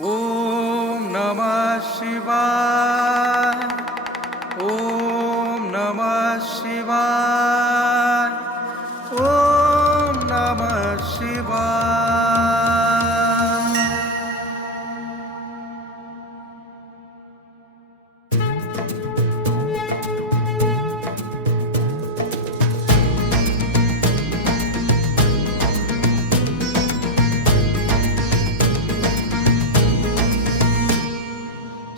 ओम नमः शिवाय. ओम नमः शिवाय. ओम नमः शिवाय.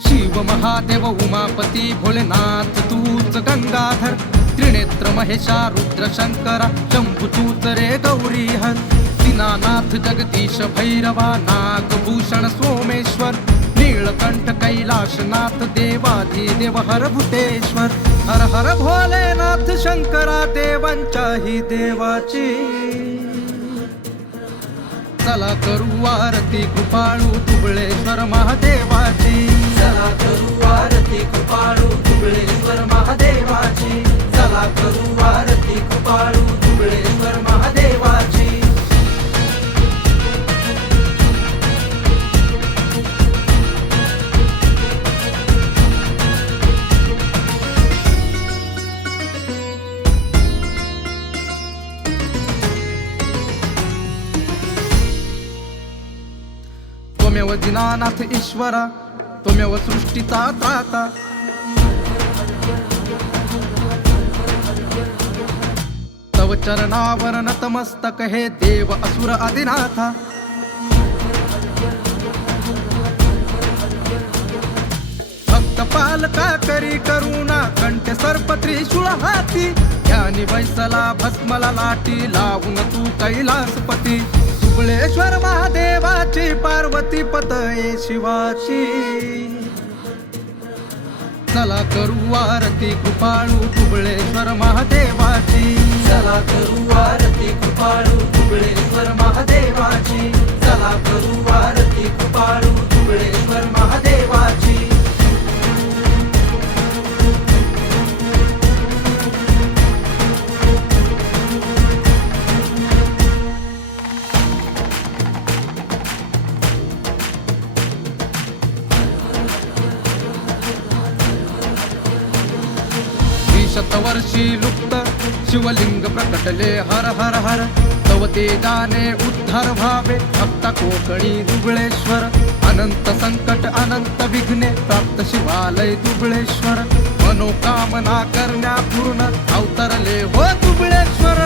शिव महादेव उमापती भोलेनाथ तूच गंगाधर, त्रिनेत्र महेशा रुद्र शंकरा शंभू तूच रे गौरीहर. दीनानाथ जगदीश भैरवा नागभूषण सोमेश्वर, नीलकंठ कैलाशनाथ देवाधिदेव हर भूतेश्वर. हर हर भोलेनाथ शंकरा देवांच्याही देवाची. चला करू आरती कृपाळू दुबळेश्वर महादेवाची. चला करू आरती कृपाळू दुबळेश्वर महादेवाची. चला करू आरती कृपाळू दुबळेश्वर महादेवाची. त्वमेव दीनानाथ ईश्वरा, त्वमेव सृष्टीचा त्राता. तव चरणावर नतमस्तक हे देव असुर आदिनाथा. भक्त पालका करी करुणा कंठ सर्प त्रिशूळ हाती. ज्ञानी वैसला भस्मला लाटी लावून तू कैलासपती. दुबळेश्वर महादेवाची पार्वती पतये शिवाची. चला करू आरती कृपाळू दुबळेश्वर महादेवाची. चला करू आरती कृपाळू दुबळेश्वर महादेवाची. चला करू आरती कृपाळू दुबळेश्वर महादेवाची. शतवर्षी लुप्त शिवलिंग प्रकटले हर हर हर. तव तेजाने उद्धार व्हावे भक्ता कोकणी दुबळेश्वर. अनंत संकट अनंत विघ्ने प्राप्त शिवालय दुबळेश्वर. मनोकामना करण्या पूर्ण अवतरले हो दुबळेश्वर.